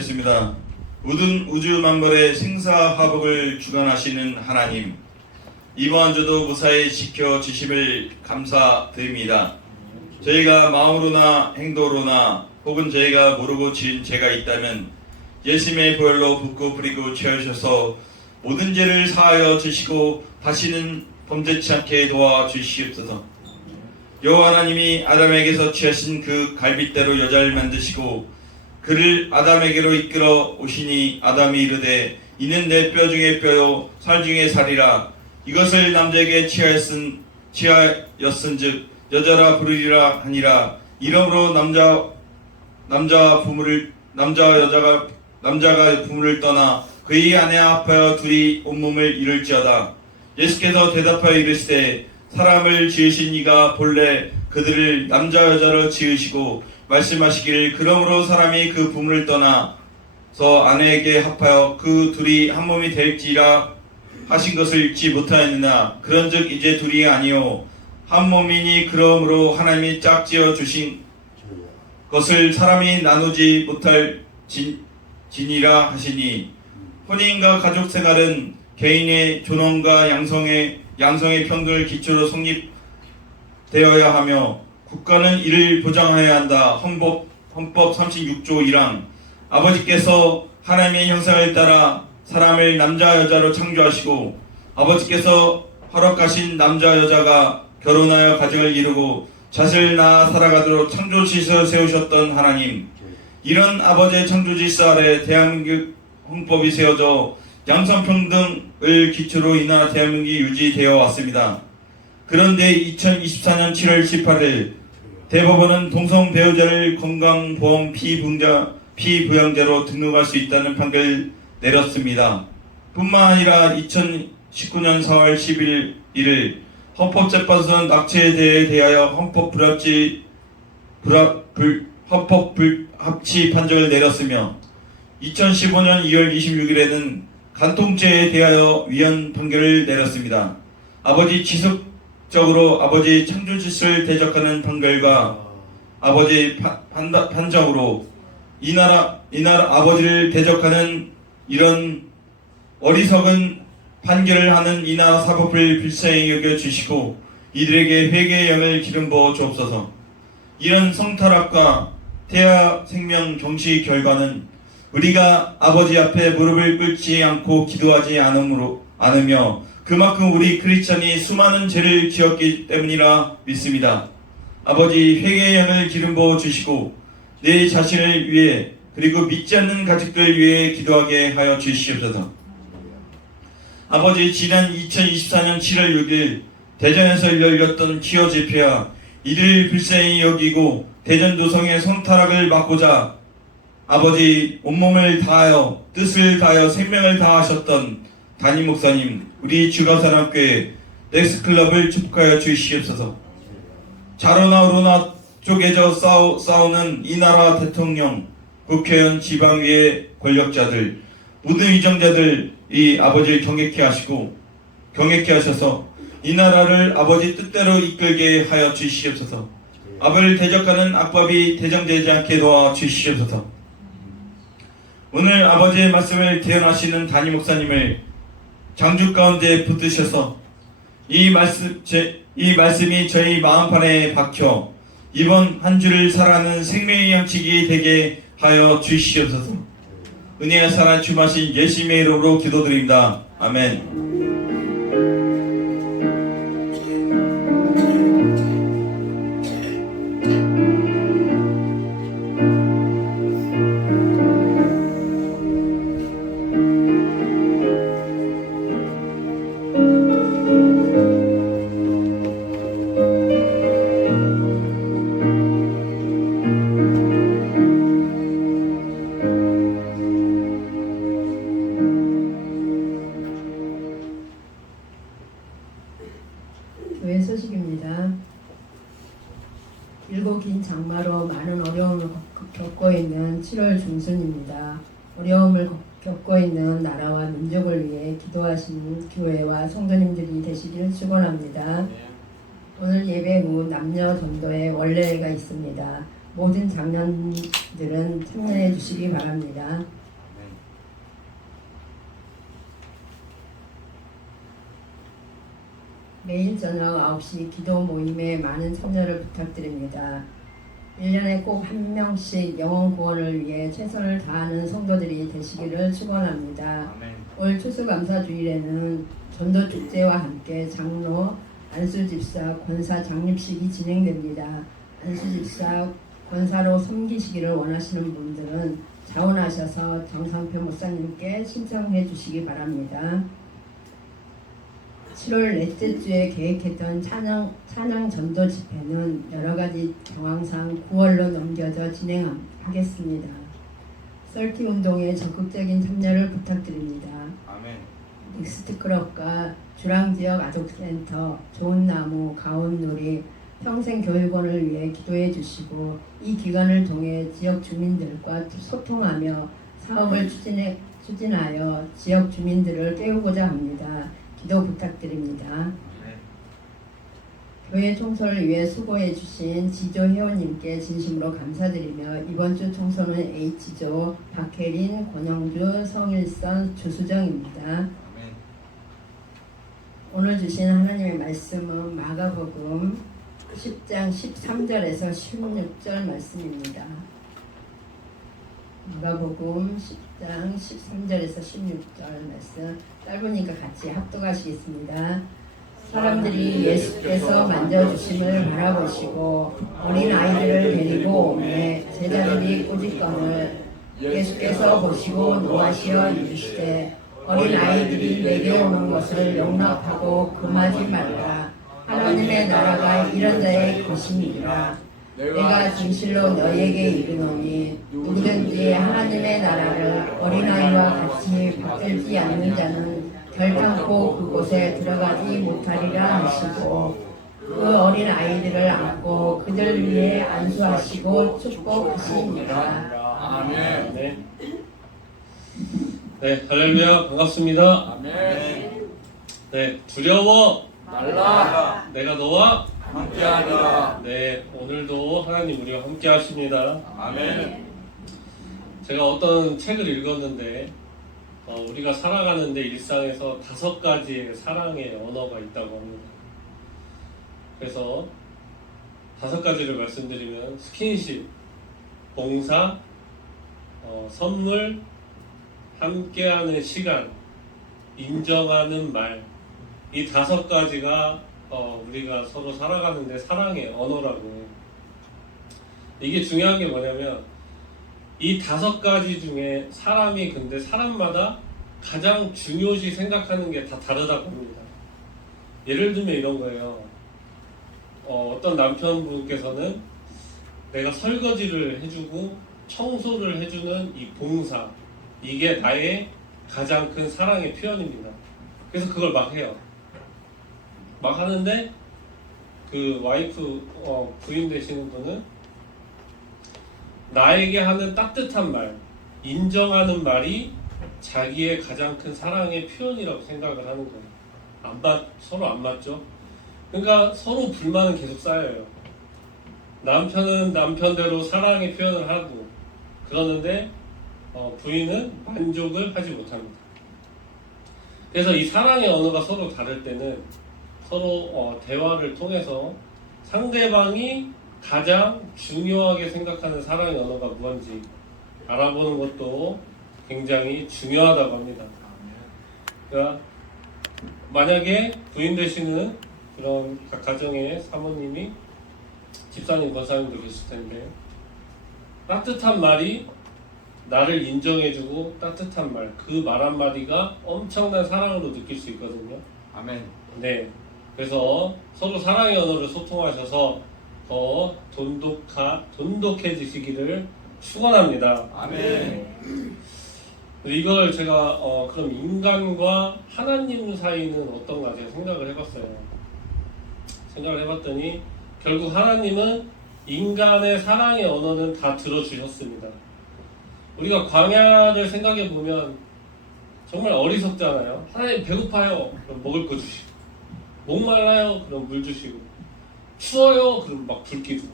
읽겠습니다. 모든 우주 만물의 생사화복을 주관하시는 하나님, 이번 주도 무사히 지켜주심을 감사드립니다. 저희가 마음으로나 행동으로나 혹은 저희가 모르고 지은 죄가 있다면 예수님의 보혈로 붓고 뿌리고 채우셔서 모든 죄를 사하여 주시고 다시는 범죄치 않게 도와주시옵소서. 여호와 하나님이 아담에게서 취하신 그 갈빗대로 여자를 만드시고 그를 아담에게로 이끌어 오시니 아담이 이르되 이는 내 뼈 중에 뼈요 살 중에 살이라. 이것을 남자에게 취하였은즉 여자라 부르리라 하니라. 이러므로 남자가 부모를 떠나 그의 아내와 합하여 둘이 온몸을 이룰지어다. 예수께서 대답하여 이르시되 사람을 지으신 이가 본래 그들을 남자 여자로 지으시고 말씀하시기를 그러므로 사람이 그 부모를 떠나서 아내에게 합하여 그 둘이 한 몸이 될지라 하신 것을 읽지 못하였느냐. 그런즉 이제 둘이 아니요 한 몸이니 그러므로 하나님이 짝지어 주신 것을 사람이 나누지 못할 진이라 하시니, 혼인과 가족생활은 개인의 존엄과 양성의 평등을 기초로 성립되어야 하며 국가는 이를 보장해야 한다. 헌법 36조 1항. 아버지께서 하나님의 형상을 따라 사람을 남자 여자로 창조하시고 아버지께서 허락하신 남자 여자가 결혼하여 가정을 이루고 자식을 낳아 살아가도록 창조지서 세우셨던 하나님, 이런 아버지의 창조질서 아래 대한민국 헌법이 세워져 양성평등을 기초로 이 나라 대한민국이 유지되어 왔습니다. 그런데 2024년 7월 18일 대법원은 동성 배우자를 건강보험 피부양자로 등록할 수 있다는 판결을 내렸습니다. 뿐만 아니라 2019년 4월 11일 헌법재판소는 낙태에 대하여 헌법 불합치 판정을 내렸으며 2015년 2월 26일에는 간통죄에 대하여 위헌 판결을 내렸습니다. 지속적으로 아버지 창조질서를 대적하는 판결과 아버지 판정으로 이 나라 아버지를 대적하는 이런 어리석은 판결을 하는 이 나라 사법을 불쌍히 여겨주시고 이들에게 회개의 영을 기름부어 주옵소서. 이런 성타락과 태아 생명 경시 결과는 우리가 아버지 앞에 무릎을 꿇지 않고 기도하지 않으며 그만큼 우리 크리스찬이 수많은 죄를 지었기 때문이라 믿습니다. 아버지, 회개의 영을 기름부어 주시고 내 자신을 위해 그리고 믿지 않는 가족들 위해 기도하게 하여 주시옵소서. 아버지, 지난 2024년 7월 6일 대전에서 열렸던 기어 집회와 이를 불쌍히 여기고 대전 도성의 성타락을 막고자 아버지 온몸을 다하여 뜻을 다하여 생명을 다하셨던 담임 목사님, 우리 주가사랑교회 넥스클럽을 축복하여 주시옵소서. 자로나 우로나 쪼개져 싸우는 이 나라 대통령, 국회의원, 지방위의 권력자들, 모든 위정자들 이 아버지를 경외케 하셔서 이 나라를 아버지 뜻대로 이끌게 하여 주시옵소서. 아버지를 대적하는 악법이 대정되지 않게 도와 주시옵소서. 오늘 아버지의 말씀을 대언하시는 담임 목사님을 장주 가운데 붙드셔서 이 말씀이 저희 마음판에 박혀 이번 한 주를 살아가는 생명의 양식이 되게 하여 주시옵소서. 은혜와 사랑 주마신 예수님의 이름으로 기도드립니다. 아멘. 교회 소식입니다. 길고 긴 장마로 많은 어려움을 겪고 있는 7월 중순입니다. 어려움을 겪고 있는 나라와 민족을 위해 기도하시는 교회와 성도님들이 되시길 축원합니다. 오늘 예배 후 남녀 전도회 원례가 있습니다. 모든 장년들은 참여해 주시기 바랍니다. 매일 저녁 9시 기도 모임에 많은 참여를 부탁드립니다. 1년에 꼭 한 명씩 영혼 구원을 위해 최선을 다하는 성도들이 되시기를 축원합니다. 올 추수감사주일에는 전도축제와 함께 장로, 안수집사, 권사 장립식이 진행됩니다. 안수집사, 권사로 섬기시기를 원하시는 분들은 자원하셔서 정상표 목사님께 신청해 주시기 바랍니다. 7월 넷째 주에 계획했던 찬양 전도 집회는 여러 가지 상황상 9월로 넘겨져 진행하겠습니다. 썰티 운동에 적극적인 참여를 부탁드립니다. 넥스트 클럽과 주랑지역 아동센터, 좋은나무, 가온놀이, 평생교육원을 위해 기도해 주시고 이 기간을 통해 지역 주민들과 소통하며 사업을 추진하여 지역 주민들을 깨우고자 합니다. 기도 부탁드립니다. 교회 청소를 위해 수고해 주신 지조 회원님께 진심으로 감사드리며 이번 주 청소는 H조 박혜린, 권영주, 성일선, 주수정입니다. 오늘 주신 하나님의 말씀은 마가복음 10장 13절에서 16절 말씀입니다. 마가복음 10장 13절에서 16절 말씀 짧으니까 같이 합독하시겠습니다. 사람들이 예수께서 만져주심을 바라보시고 어린 아이들을 데리고 오매 제자들이 꾸짖거늘 예수께서 보시고 노하시어 이르시되 어린 아이들이 내게 오는 것을 용납하고 금하지 말라. 하나님의 나라가 이런 자의 것이니라. 내가 진실로 너희에게 이르노니 누구든지 하나님의 나라를 어린아이와 같이 받들지 않는 자는 결단코 그곳에 들어가지 못하리라 하시고 그 어린 아이들을 안고 그들 위에 안수하시고 축복하시니라. 아멘. 네, 할렐루야, 반갑습니다. 아멘. 네, 두려워 말라. 내가 너와 함께하리라. 네, 오늘도 하나님 우리와 함께 하십니다. 아멘. 제가 어떤 책을 읽었는데 우리가 살아가는데 일상에서 5가지의 사랑의 언어가 있다고 합니다. 그래서 5가지를 말씀드리면 스킨십, 봉사, 선물, 함께하는 시간, 인정하는 말, 이 5가지가 우리가 서로 살아가는데 사랑의 언어라고 해요. 이게 중요한 게 뭐냐면 이 5가지 중에 사람이 근데 사람마다 가장 중요시 생각하는 게 다 다르다고 합니다. 예를 들면 이런 거예요. 어떤 남편분께서는 내가 설거지를 해주고 청소를 해주는 이 봉사, 이게 나의 가장 큰 사랑의 표현입니다. 그래서 그걸 막 해요. 막 하는데 그 와이프 부인 되시는 분은 나에게 하는 따뜻한 말, 인정하는 말이 자기의 가장 큰 사랑의 표현이라고 생각을 하는 거예요. 서로 안 맞죠? 그러니까 서로 불만은 계속 쌓여요. 남편은 남편대로 사랑의 표현을 하고 그러는데 부인은 만족을 하지 못합니다. 그래서 이 사랑의 언어가 서로 다를 때는 서로 대화를 통해서 상대방이 가장 중요하게 생각하는 사랑의 언어가 무엇인지 알아보는 것도 굉장히 중요하다고 합니다. 그러니까 만약에 부인 되시는 그런 각 가정의 사모님이 집사님, 권사님도 계실 텐데 따뜻한 말이 나를 인정해주고 따뜻한 말, 그 말 한마디가 엄청난 사랑으로 느낄 수 있거든요. 아멘. 네. 그래서 서로 사랑의 언어를 소통하셔서 더 돈독해지시기를 축원합니다. 아멘. 이걸 제가 그럼 인간과 하나님 사이는 어떤가 제가 생각을 해봤어요. 생각을 해봤더니 결국 하나님은 인간의 사랑의 언어는 다 들어주셨습니다. 우리가 광야를 생각해 보면 정말 어리석잖아요. 하나님 배고파요. 그럼 먹을 거 주시고, 목말라요. 그럼 물 주시고, 추워요. 그럼 막 불 끼고,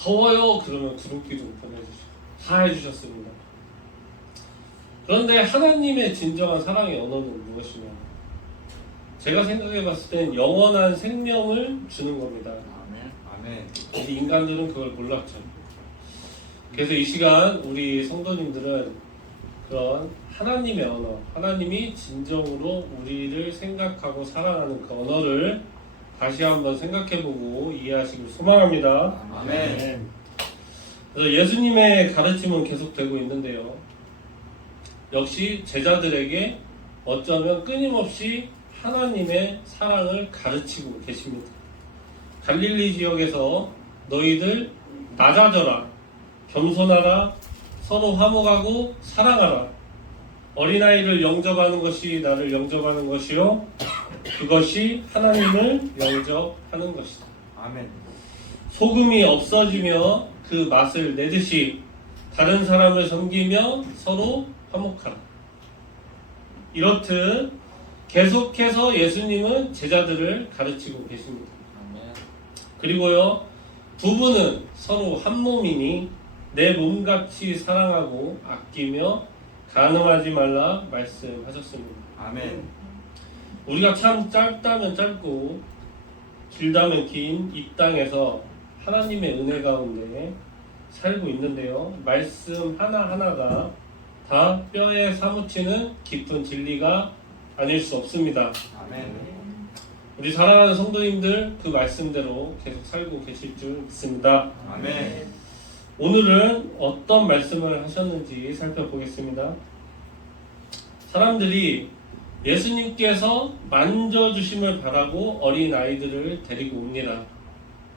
더워요. 그러면 구름기둥 보내주시고 다 해주셨습니다. 그런데 하나님의 진정한 사랑의 언어는 무엇이냐? 제가 생각해 봤을 땐 영원한 생명을 주는 겁니다. 아멘. 우리 인간들은 그걸 몰랐죠. 그래서 이 시간 우리 성도님들은 그런 하나님의 언어, 하나님이 진정으로 우리를 생각하고 사랑하는 그 언어를 다시 한번 생각해보고 이해하시길 소망합니다. 아멘. 그래서 예수님의 가르침은 계속되고 있는데요. 역시 제자들에게 어쩌면 끊임없이 하나님의 사랑을 가르치고 계십니다. 갈릴리 지역에서 너희들 낮아져라, 겸손하라, 서로 화목하고 사랑하라. 어린아이를 영접하는 것이 나를 영접하는 것이요, 그것이 하나님을 영접하는 것이다. 아멘. 소금이 없어지며 그 맛을 내듯이 다른 사람을 섬기며 서로 화목하라. 이렇듯 계속해서 예수님은 제자들을 가르치고 계십니다. 아멘. 그리고요, 부부는 서로 한 몸이니 내 몸같이 사랑하고 아끼며 간음하지 말라 말씀하셨습니다. 아멘. 우리가 참 짧다면 짧고 길다면 긴 이 땅에서 하나님의 은혜 가운데 살고 있는데요. 말씀 하나하나가 다 뼈에 사무치는 깊은 진리가 아닐 수 없습니다. 아멘. 우리 사랑하는 성도님들 그 말씀대로 계속 살고 계실 줄 믿습니다. 아멘. 오늘은 어떤 말씀을 하셨는지 살펴보겠습니다. 사람들이 예수님께서 만져주심을 바라고 어린 아이들을 데리고 옵니다.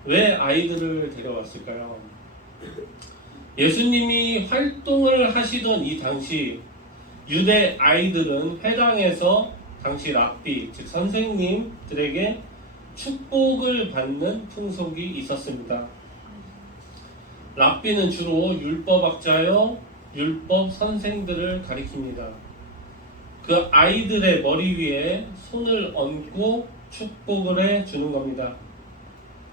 왜 아이들을 데려왔을까요? 예수님이 활동을 하시던 이 당시 유대 아이들은 회당에서 당시 랍비, 즉 선생님들에게 축복을 받는 풍속이 있었습니다. 랍비는 주로 율법학자여 율법 선생들을 가리킵니다. 그 아이들의 머리 위에 손을 얹고 축복을 해 주는 겁니다.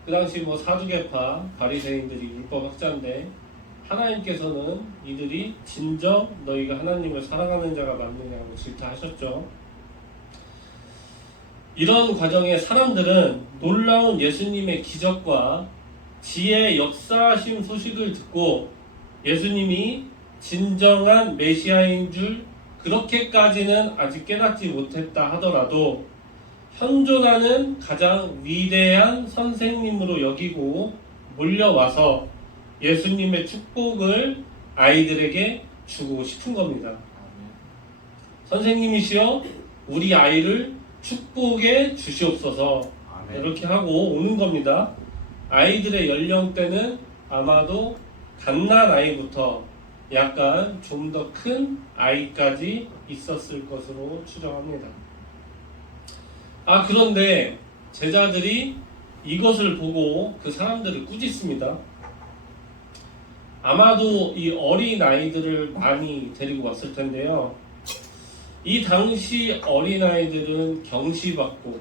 그 당시 사두개파 바리새인들이 율법학자인데 하나님께서는 이들이 진정 너희가 하나님을 사랑하는 자가 맞느냐고 질타하셨죠. 이런 과정에 사람들은 놀라운 예수님의 기적과 지혜의 역사하심 소식을 듣고 예수님이 진정한 메시아인 줄 그렇게까지는 아직 깨닫지 못했다 하더라도 현존하는 가장 위대한 선생님으로 여기고 몰려와서 예수님의 축복을 아이들에게 주고 싶은 겁니다. 선생님이시여 우리 아이를 축복해 주시옵소서. 아멘. 이렇게 하고 오는 겁니다. 아이들의 연령대는 아마도 갓난아이부터 약간 좀 더 큰 아이까지 있었을 것으로 추정합니다. 그런데 제자들이 이것을 보고 그 사람들을 꾸짖습니다. 아마도 이 어린 아이들을 많이 데리고 왔을 텐데요. 이 당시 어린 아이들은 경시받고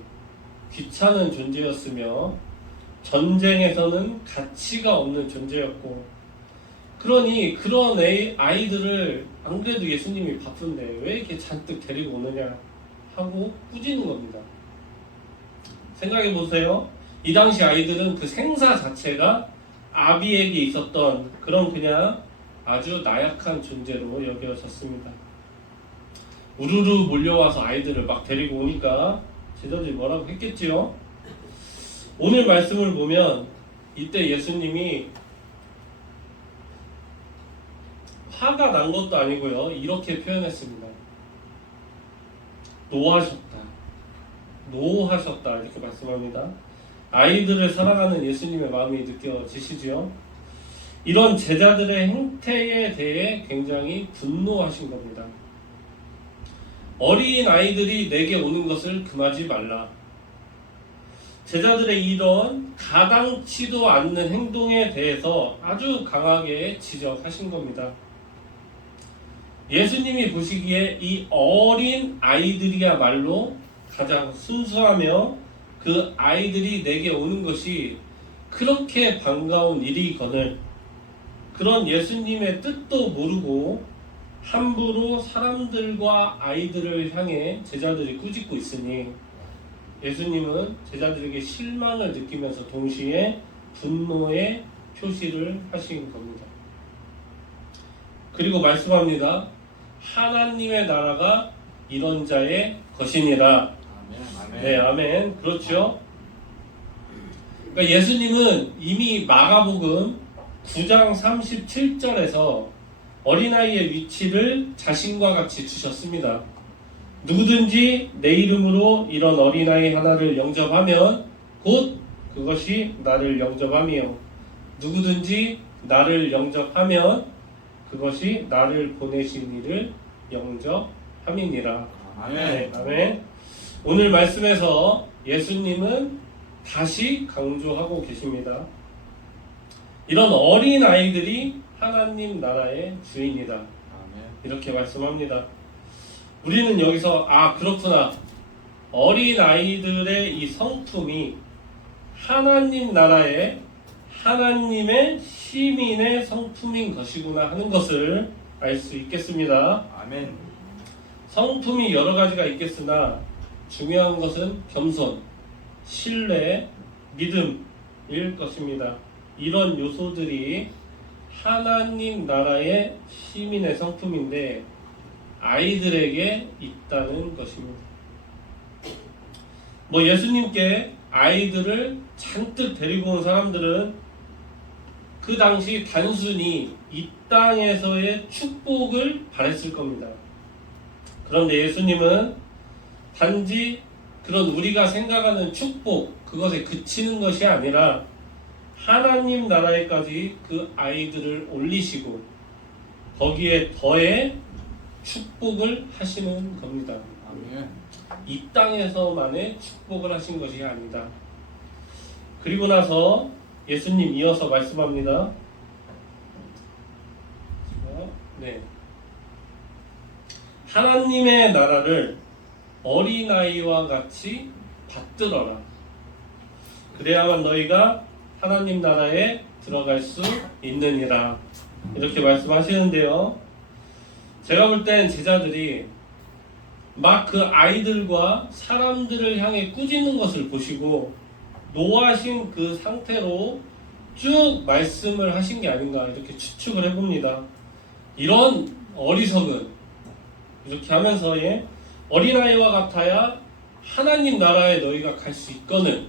귀찮은 존재였으며 전쟁에서는 가치가 없는 존재였고, 그러니 그런 아이들을 안 그래도 예수님이 바쁜데 왜 이렇게 잔뜩 데리고 오느냐 하고 꾸짖는 겁니다. 생각해 보세요. 이 당시 아이들은 그 생사 자체가 아비에게 있었던 그런 그냥 아주 나약한 존재로 여겨졌습니다. 우르르 몰려와서 아이들을 막 데리고 오니까 제자들이 뭐라고 했겠지요? 오늘 말씀을 보면 이때 예수님이 화가 난 것도 아니고요. 이렇게 표현했습니다. 노하셨다 이렇게 말씀합니다. 아이들을 사랑하는 예수님의 마음이 느껴지시죠? 이런 제자들의 행태에 대해 굉장히 분노하신 겁니다. 어린 아이들이 내게 오는 것을 금하지 말라. 제자들의 이런 가당치도 않는 행동에 대해서 아주 강하게 지적하신 겁니다. 예수님이 보시기에 이 어린 아이들이야말로 가장 순수하며 그 아이들이 내게 오는 것이 그렇게 반가운 일이거늘 그런 예수님의 뜻도 모르고 함부로 사람들과 아이들을 향해 제자들이 꾸짖고 있으니 예수님은 제자들에게 실망을 느끼면서 동시에 분노의 표시를 하신 겁니다. 그리고 말씀합니다. 하나님의 나라가 이런 자의 것이니라. 네, 아멘. 그렇죠. 그러니까 예수님은 이미 마가복음 9장 37절에서 어린아이의 위치를 자신과 같이 주셨습니다. 누구든지 내 이름으로 이런 어린아이 하나를 영접하면 곧 그것이 나를 영접함이요. 누구든지 나를 영접하면 그것이 나를 보내신 이를 영접함이니라. 네, 아멘. 오늘 말씀에서 예수님은 다시 강조하고 계십니다. 이런 어린 아이들이 하나님 나라의 주인이다. 이렇게 말씀합니다. 우리는 여기서 그렇구나. 어린 아이들의 이 성품이 하나님 나라의 하나님의 시민의 성품인 것이구나 하는 것을 알 수 있겠습니다. 아멘. 성품이 여러 가지가 있겠으나 중요한 것은 겸손, 신뢰, 믿음일 것입니다. 이런 요소들이 하나님 나라의 시민의 성품인데 아이들에게 있다는 것입니다. 예수님께 아이들을 잔뜩 데리고 온 사람들은 그 당시 단순히 이 땅에서의 축복을 바랬을 겁니다. 그런데 예수님은 단지 그런 우리가 생각하는 축복, 그것에 그치는 것이 아니라 하나님 나라에까지 그 아이들을 올리시고 거기에 더해 축복을 하시는 겁니다. 아멘. 이 땅에서만의 축복을 하신 것이 아니다. 그리고 나서 예수님 이어서 말씀합니다. 네. 하나님의 나라를 어린아이와 같이 받들어라. 그래야만 너희가 하나님 나라에 들어갈 수 있느니라. 이렇게 말씀하시는데요. 제가 볼 땐 제자들이 막 그 아이들과 사람들을 향해 꾸짖는 것을 보시고 노하신 그 상태로 쭉 말씀을 하신 게 아닌가 이렇게 추측을 해봅니다. 이런 어리석은 이렇게 하면서 어린아이와 같아야 하나님 나라에 너희가 갈 수 있거늘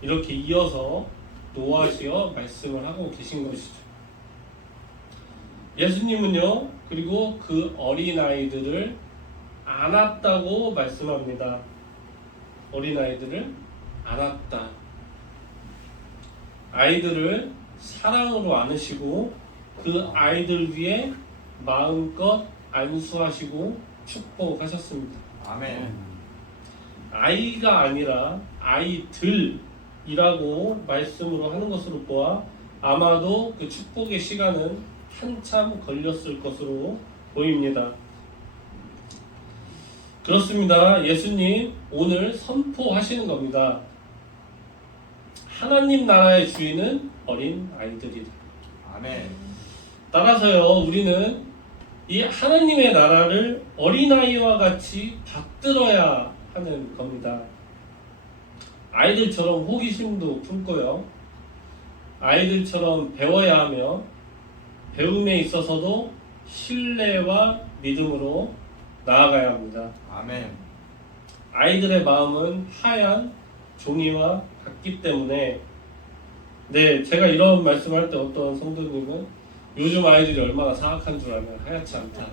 이렇게 이어서 노하시어 말씀을 하고 계신 것이죠. 예수님은요, 그리고 그 어린아이들을 안았다고 말씀합니다. 어린아이들을 안았다. 아이들을 사랑으로 안으시고 그 아이들 위에 마음껏 안수하시고 축복하셨습니다. 아멘. 아이가 아니라 아이들이라고 말씀으로 하는 것으로 보아 아마도 그 축복의 시간은 한참 걸렸을 것으로 보입니다. 그렇습니다. 예수님 오늘 선포하시는 겁니다. 하나님 나라의 주인은 어린 아이들이다. 아멘. 따라서요, 우리는 이 하나님의 나라를 어린아이와 같이 받들어야 하는 겁니다. 아이들처럼 호기심도 품고요. 아이들처럼 배워야 하며 배움에 있어서도 신뢰와 믿음으로 나아가야 합니다. 아멘. 아이들의 마음은 하얀 종이와 같기 때문에 제가 이런 말씀할 때 어떤 성도님은 요즘 아이들이 얼마나 사악한 줄 알면 하얗지 않다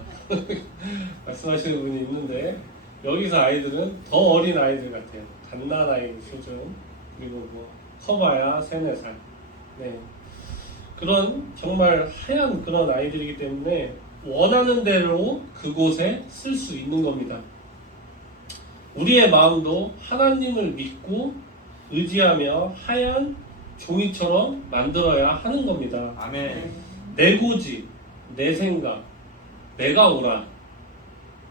말씀하시는 분이 있는데 여기서 아이들은 더 어린 아이들 같아요. 갓난아이 수준, 그리고 커봐야 3-4살. 그런 정말 하얀 그런 아이들이기 때문에 원하는 대로 그곳에 쓸 수 있는 겁니다. 우리의 마음도 하나님을 믿고 의지하며 하얀 종이처럼 만들어야 하는 겁니다. 아멘. 내 고집, 내 생각, 내가 옳아,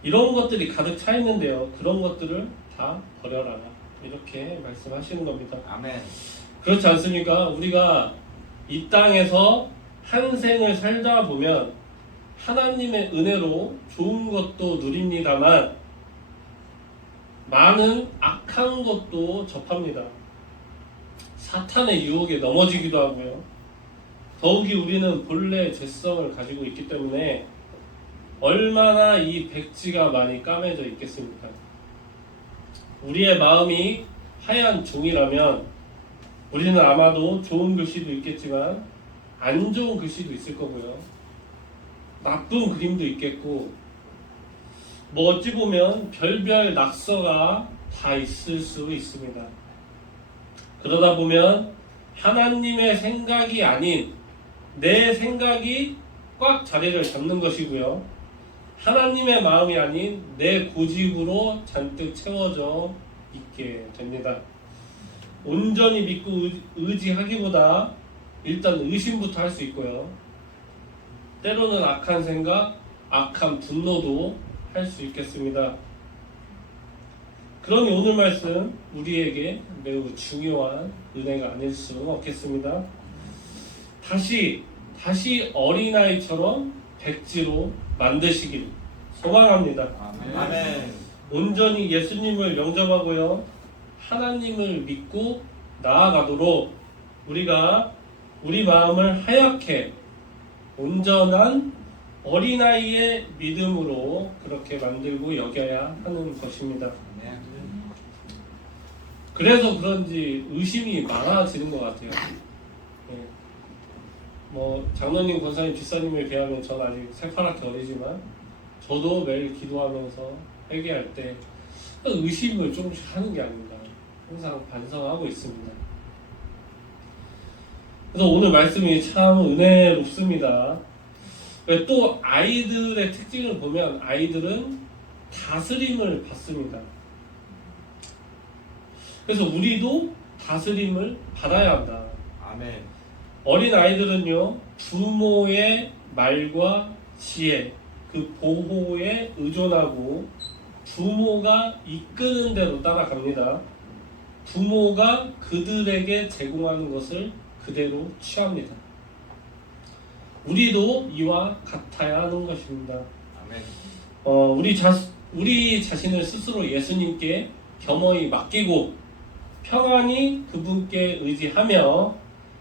이런 것들이 가득 차 있는데요. 그런 것들을 다 버려라. 이렇게 말씀하시는 겁니다. 아멘. 그렇지 않습니까? 우리가 이 땅에서 한 생을 살다 보면 하나님의 은혜로 좋은 것도 누립니다만 많은 악한 것도 접합니다. 사탄의 유혹에 넘어지기도 하고요. 더욱이 우리는 본래 죄성을 가지고 있기 때문에 얼마나 이 백지가 많이 까매져 있겠습니까? 우리의 마음이 하얀 종이라면 우리는 아마도 좋은 글씨도 있겠지만 안 좋은 글씨도 있을 거고요. 나쁜 그림도 있겠고 뭐 어찌 보면 별별 낙서가 다 있을 수 있습니다. 그러다 보면 하나님의 생각이 아닌 내 생각이 꽉 자리를 잡는 것이고요. 하나님의 마음이 아닌 내 고집으로 잔뜩 채워져 있게 됩니다. 온전히 믿고 의지하기보다 일단 의심부터 할 수 있고요. 때로는 악한 생각, 악한 분노도 할 수 있겠습니다. 그러니 오늘 말씀 우리에게 매우 중요한 은혜가 아닐 수 없겠습니다. 다시 어린아이처럼 백지로 만드시길 소망합니다. 아멘. 온전히 예수님을 영접하고요. 하나님을 믿고 나아가도록 우리가 우리 마음을 하얗게 온전한 어린아이의 믿음으로 그렇게 만들고 여겨야 하는 것입니다. 그래서 그런지 의심이 많아지는 것 같아요. 네. 뭐 장로님, 권사님, 집사님에 비하면 저는 아직 새파랗게 어리지만 저도 매일 기도하면서 회개할 때 의심을 조금씩 하는 게 아닙니다. 항상 반성하고 있습니다. 그래서 오늘 말씀이 참 은혜롭습니다. 또 아이들의 특징을 보면 아이들은 다스림을 받습니다. 그래서 우리도 다스림을 받아야 한다. 아멘. 어린 아이들은요, 부모의 말과 지혜, 그 보호에 의존하고 부모가 이끄는 대로 따라갑니다. 부모가 그들에게 제공하는 것을 그대로 취합니다. 우리도 이와 같아야 하는 것입니다. 아멘. 우리 자신을 스스로 예수님께 겸허히 맡기고 평안히 그분께 의지하며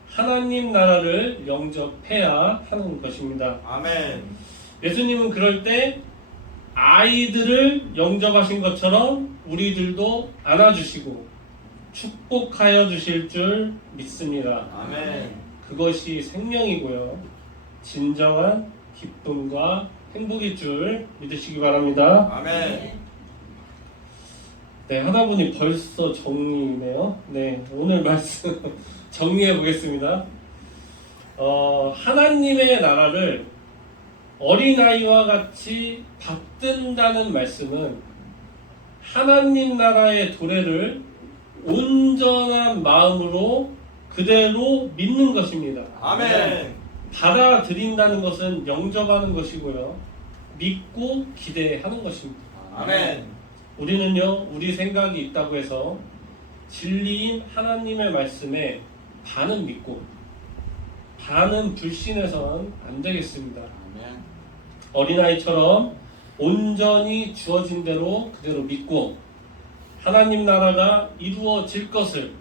하나님 나라를 영접해야 하는 것입니다. 아멘. 예수님은 그럴 때 아이들을 영접하신 것처럼 우리들도 안아주시고 축복하여 주실 줄 믿습니다. 아멘. 그것이 생명이고요. 진정한 기쁨과 행복일 줄 믿으시기 바랍니다. 아멘. 네, 하다 보니 벌써 정리네요. 네, 오늘 말씀 정리해 보겠습니다. 하나님의 나라를 어린아이와 같이 받든다는 말씀은 하나님 나라의 도래를 온전한 마음으로 그대로 믿는 것입니다. 아멘. 받아들인다는 것은 영접하는 것이고요. 믿고 기대하는 것입니다. 아멘. 우리는요, 우리 생각이 있다고 해서 진리인 하나님의 말씀에 반은 믿고 반은 불신해서는 안 되겠습니다. 아멘. 어린아이처럼 온전히 주어진 대로 그대로 믿고 하나님 나라가 이루어질 것을,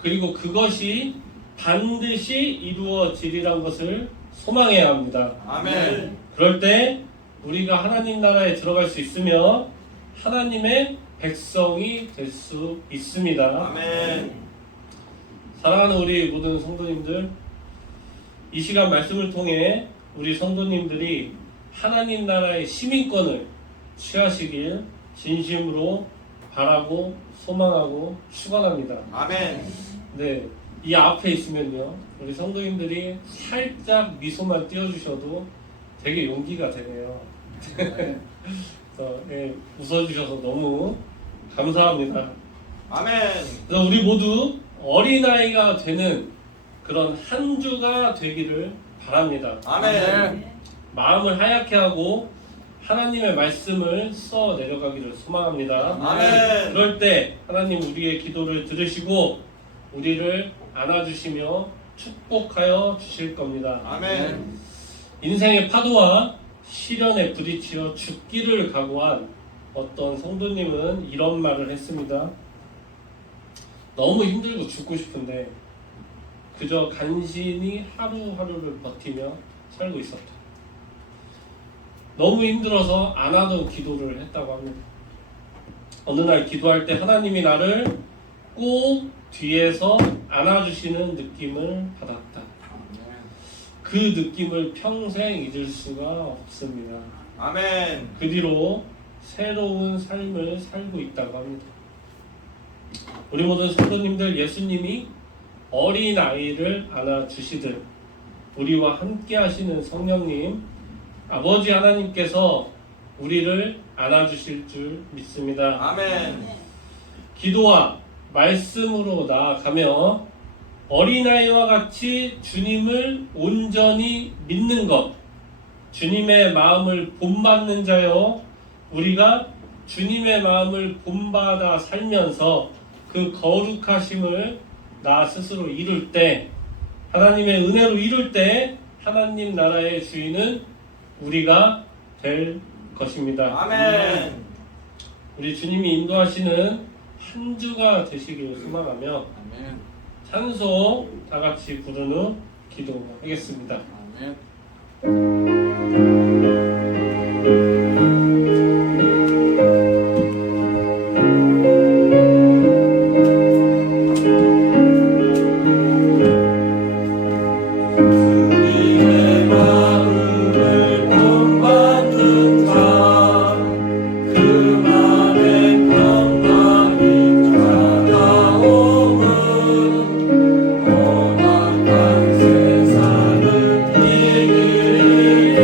그리고 그것이 반드시 이루어지리란 것을 소망해야 합니다. 아멘. 그럴 때 우리가 하나님 나라에 들어갈 수 있으며 하나님의 백성이 될 수 있습니다. 아멘. 사랑하는 우리 모든 성도님들, 이 시간 말씀을 통해 우리 성도님들이 하나님 나라의 시민권을 취하시길 진심으로 바라고 소망하고 축원합니다. 아멘. 네, 이 앞에 있으면요, 우리 성도님들이 살짝 미소만 띄워주셔도 되게 용기가 되네요. 네, 웃어주셔서 너무 감사합니다. 아멘. 그래서 우리 모두 어린아이가 되는 그런 한 주가 되기를 바랍니다. 아멘. 마음을 하얗게 하고 하나님의 말씀을 써 내려가기를 소망합니다. 아멘. 그럴 때 하나님 우리의 기도를 들으시고 우리를 안아주시며 축복하여 주실 겁니다. 아멘. 인생의 파도와 시련에 부딪혀 죽기를 각오한 어떤 성도님은 이런 말을 했습니다. 너무 힘들고 죽고 싶은데 그저 간신히 하루하루를 버티며 살고 있었다. 너무 힘들어서 안 하던 기도를 했다고 합니다. 어느 날 기도할 때 하나님이 나를 꼭 뒤에서 안아주시는 느낌을 받았다. 그 느낌을 평생 잊을 수가 없습니다. 아멘. 그 뒤로 새로운 삶을 살고 있다고 합니다. 우리 모든 성도님들, 예수님이 어린아이를 안아주시듯 우리와 함께 하시는 성령님, 아버지 하나님께서 우리를 안아주실 줄 믿습니다. 아멘. 기도와 말씀으로 나아가며 어린아이와 같이 주님을 온전히 믿는 것, 주님의 마음을 본받는 자여, 우리가 주님의 마음을 본받아 살면서 그 거룩하심을 나 스스로 이룰 때, 하나님의 은혜로 이룰 때 하나님 나라의 주인은 우리가 될 것입니다. 아멘. 우리 주님이 인도하시는 한 주가 되시기를 소망하며 아멘. 찬송 다 같이 부른 후 기도하겠습니다. 아멘. 세상을 이기리에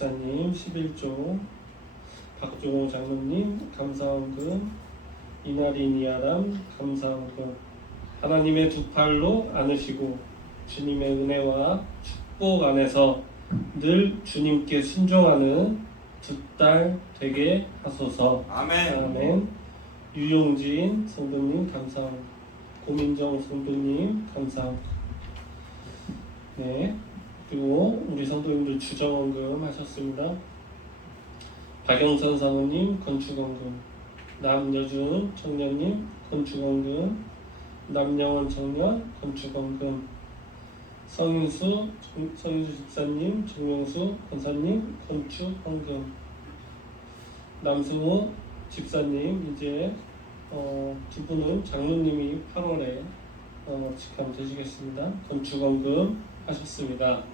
집사님 11조, 박종호 장로님 감사원금, 이나린 이아람 감사원금. 하나님의 두 팔로 안으시고 주님의 은혜와 축복 안에서 늘 주님께 순종하는 두 딸 되게 하소서. 아멘. 아멘. 유용진 성도님 감사합니다. 고민정 성도님 감사합니다. 네. 그리고 우리 성도님들 주정원금 하셨습니다. 박영선 사모님 건축원금, 남여준 청년님 건축원금, 남영원 청년 건축원금, 성인수 집사님, 정명수 권사님 건축원금, 남승우 집사님 이제 두 분은 장로님이 8월에 직함 되시겠습니다. 건축원금 하셨습니다.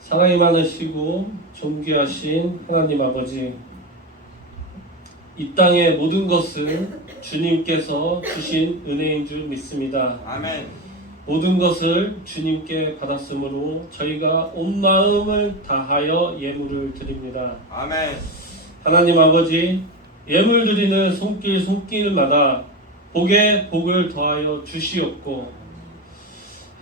사랑이 많으시고 존귀하신 하나님 아버지, 이 땅의 모든 것을 주님께서 주신 은혜인 줄 믿습니다. 아멘. 모든 것을 주님께 받았으므로 저희가 온 마음을 다하여 예물을 드립니다. 아멘. 하나님 아버지, 예물 드리는 손길마다 복에 복을 더하여 주시옵고,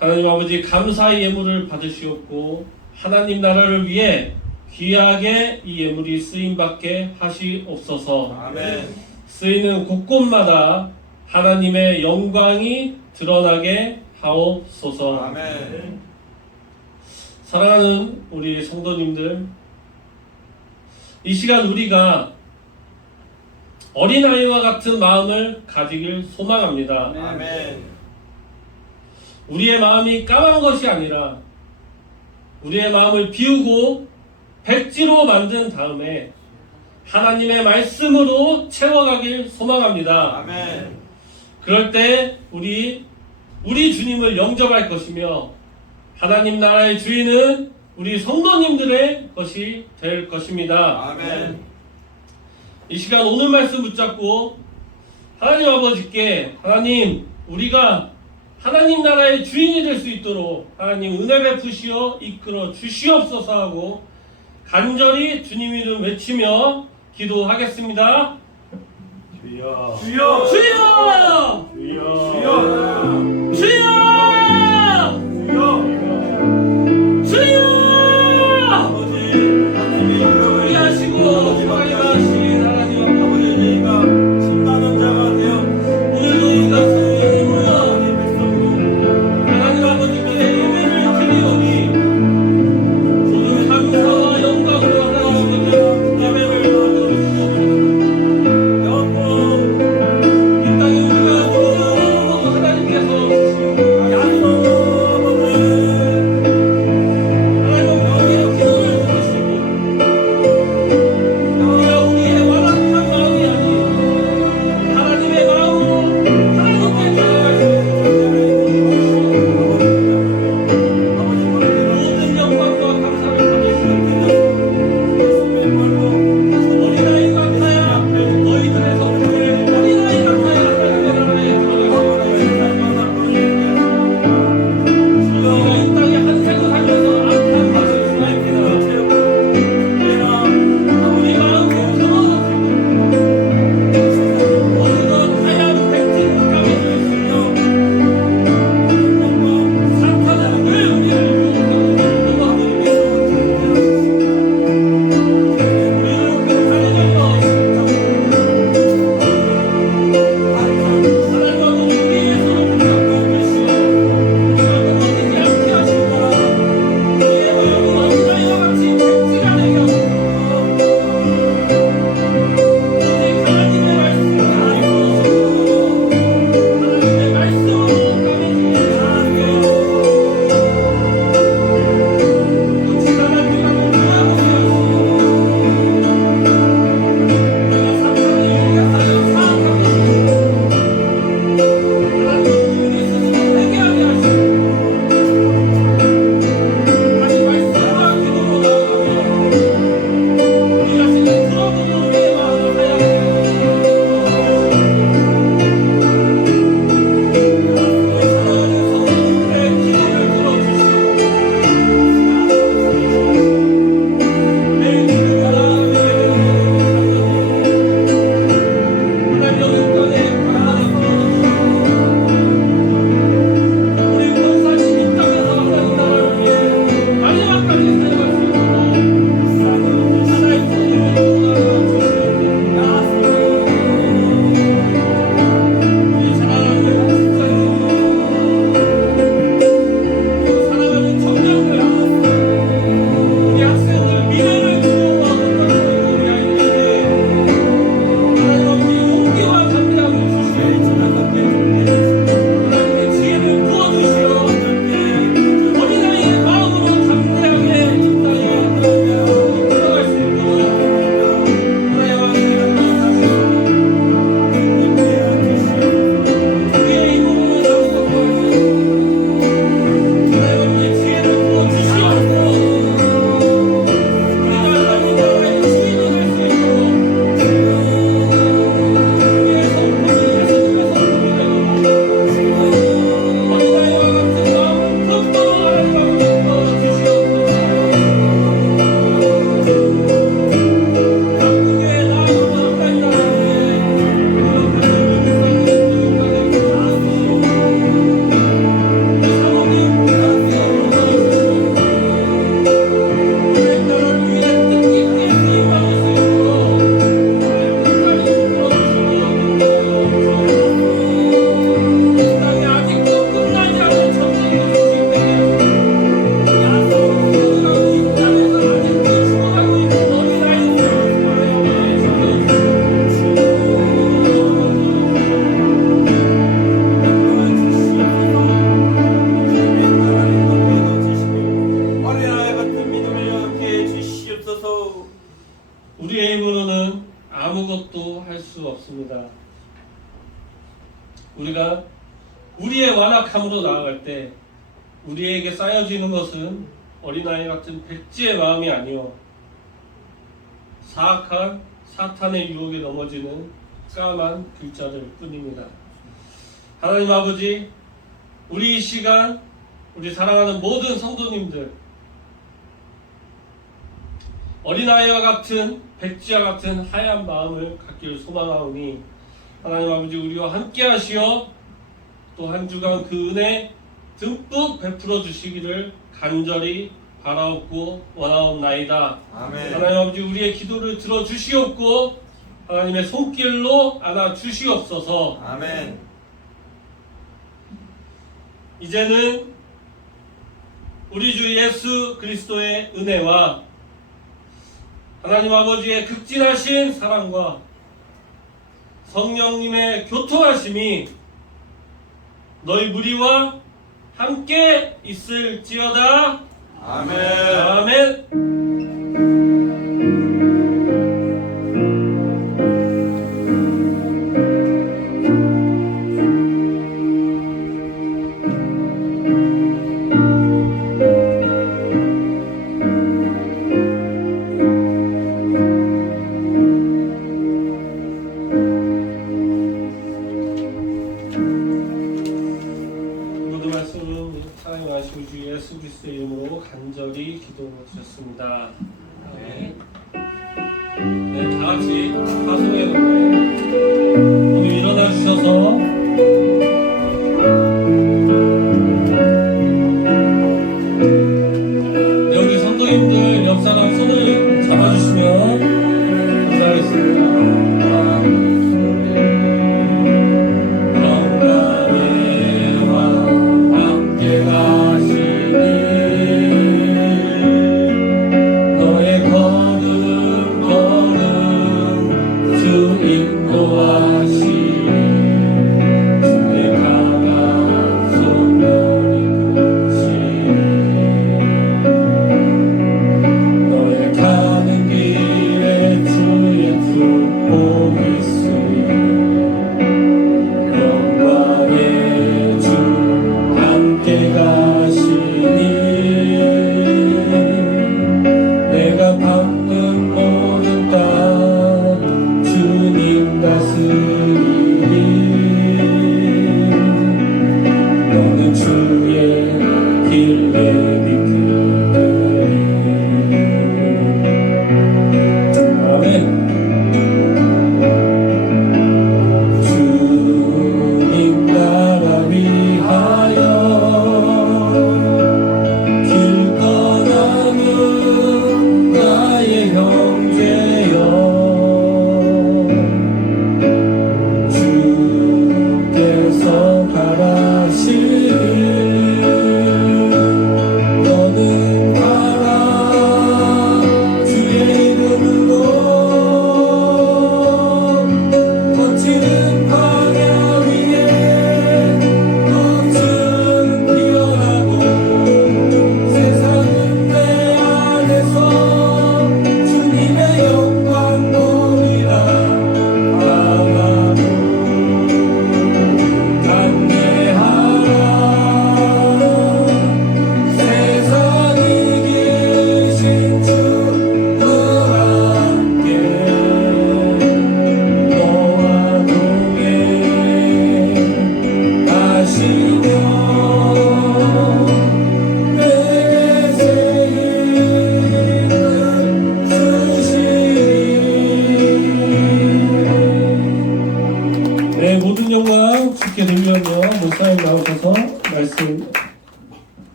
하나님 아버지 감사의 예물을 받으시옵고, 하나님 나라를 위해 귀하게 이 예물이 쓰임받게 하시옵소서. 아멘. 쓰이는 곳곳마다 하나님의 영광이 드러나게 하옵소서. 아멘. 사랑하는 우리 성도님들, 이 시간 우리가 어린아이와 같은 마음을 가지길 소망합니다. 아멘. 우리의 마음이 까만 것이 아니라 우리의 마음을 비우고 백지로 만든 다음에 하나님의 말씀으로 채워가길 소망합니다. 아멘. 그럴 때 우리 주님을 영접할 것이며 하나님 나라의 주인은 우리 성도님들의 것이 될 것입니다. 아멘. 이 시간 오늘 말씀 붙잡고 하나님 아버지께, 하나님 우리가 하나님 나라의 주인이 될 수 있도록 하나님 은혜 베푸시어 이끌어 주시옵소서 하고 간절히 주님 이름 외치며 기도하겠습니다. 주여. 주여! 주여. 주여! 주여! 주여! 아버지, 하나님의 이름을 위하시고 사랑이 많으신 하나님 아버지, 저희가 10만원 자가 되어 오늘도 우리가 성령의 모여 하나님의 백성으로 하나님 아버지께 예배를 드리오니 모든 감사와 영광으로 하나님 아버지 예배를 드리옵소서. 이 땅에 우리가 모두 하나님께서 우리의 힘으로는 아무것도 할 수 없습니다. 우리가 우리의 완악함으로 나아갈 때 우리에게 쌓여지는 것은 어린아이 같은 백지의 마음이 아니요 사악한 사탄의 유혹에 넘어지는 까만 글자들 뿐입니다. 하나님 아버지, 우리 이 시간 우리 사랑하는 모든 성도님들 어린아이와 같은 백지와 같은 하얀 마음을 갖기를 소망하오니 하나님 아버지 우리와 함께 하시어 또 한 주간 그 은혜 듬뿍 베풀어 주시기를 간절히 바라옵고 원하옵나이다. 아멘. 하나님 아버지 우리의 기도를 들어주시옵고 하나님의 손길로 안아주시옵소서. 아멘. 이제는 우리 주 예수 그리스도의 은혜와 하나님 아버지의 극진하신 사랑과 성령님의 교통하심이 너희 무리와 함께 있을지어다. 아멘. 아멘. 모든 말씀 사랑의 마시고 주 예수 그리스도의 이름으로 간절히 기도드렸습니다. 네, 다 같이 파송의 노래 오늘 일어나 주셔서 네, 우리 성도님들 옆 사람 손을 잡아주시면 감사하겠습니다.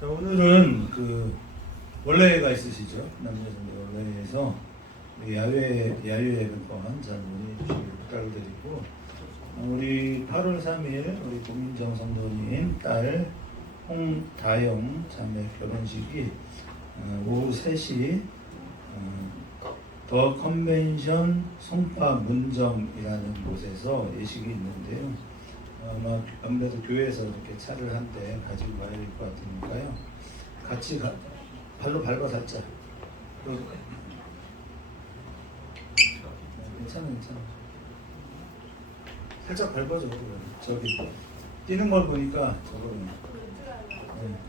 자, 오늘은 원래가 있으시죠? 남녀성대 원래에서 야외 예배 또한 잘 문의해 주시길 부탁드리고, 우리 8월 3일 우리 고민정 성도님 딸 홍다영 자매 결혼식이 오후 3시 더 컨벤션 송파 문정이라는 곳에서 예식이 있는데요. 아마 아무래도 교회에서 이렇게 차를 한 대 가지고 가야 될 것 같으니까요. 같이 발로 밟아 살짝. 괜찮아. 살짝 밟아줘. 저기 뛰는 걸 보니까 저거는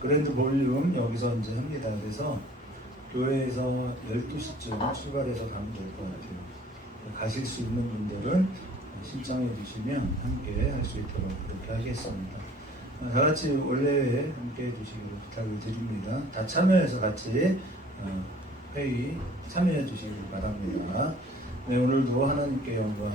그랜드 볼륨 여기서 이제 합니다. 그래서 교회에서 12시쯤 출발해서 가면 될 것 같아요. 가실 수 있는 분들은 신청해 주시면 함께 할 수 있도록 그렇게 하겠습니다. 다 같이 원래에 함께 해주시기를 부탁을 드립니다. 다 참여해서 같이 회의 참여해 주시기 바랍니다. 네, 오늘도 하나님께 영광을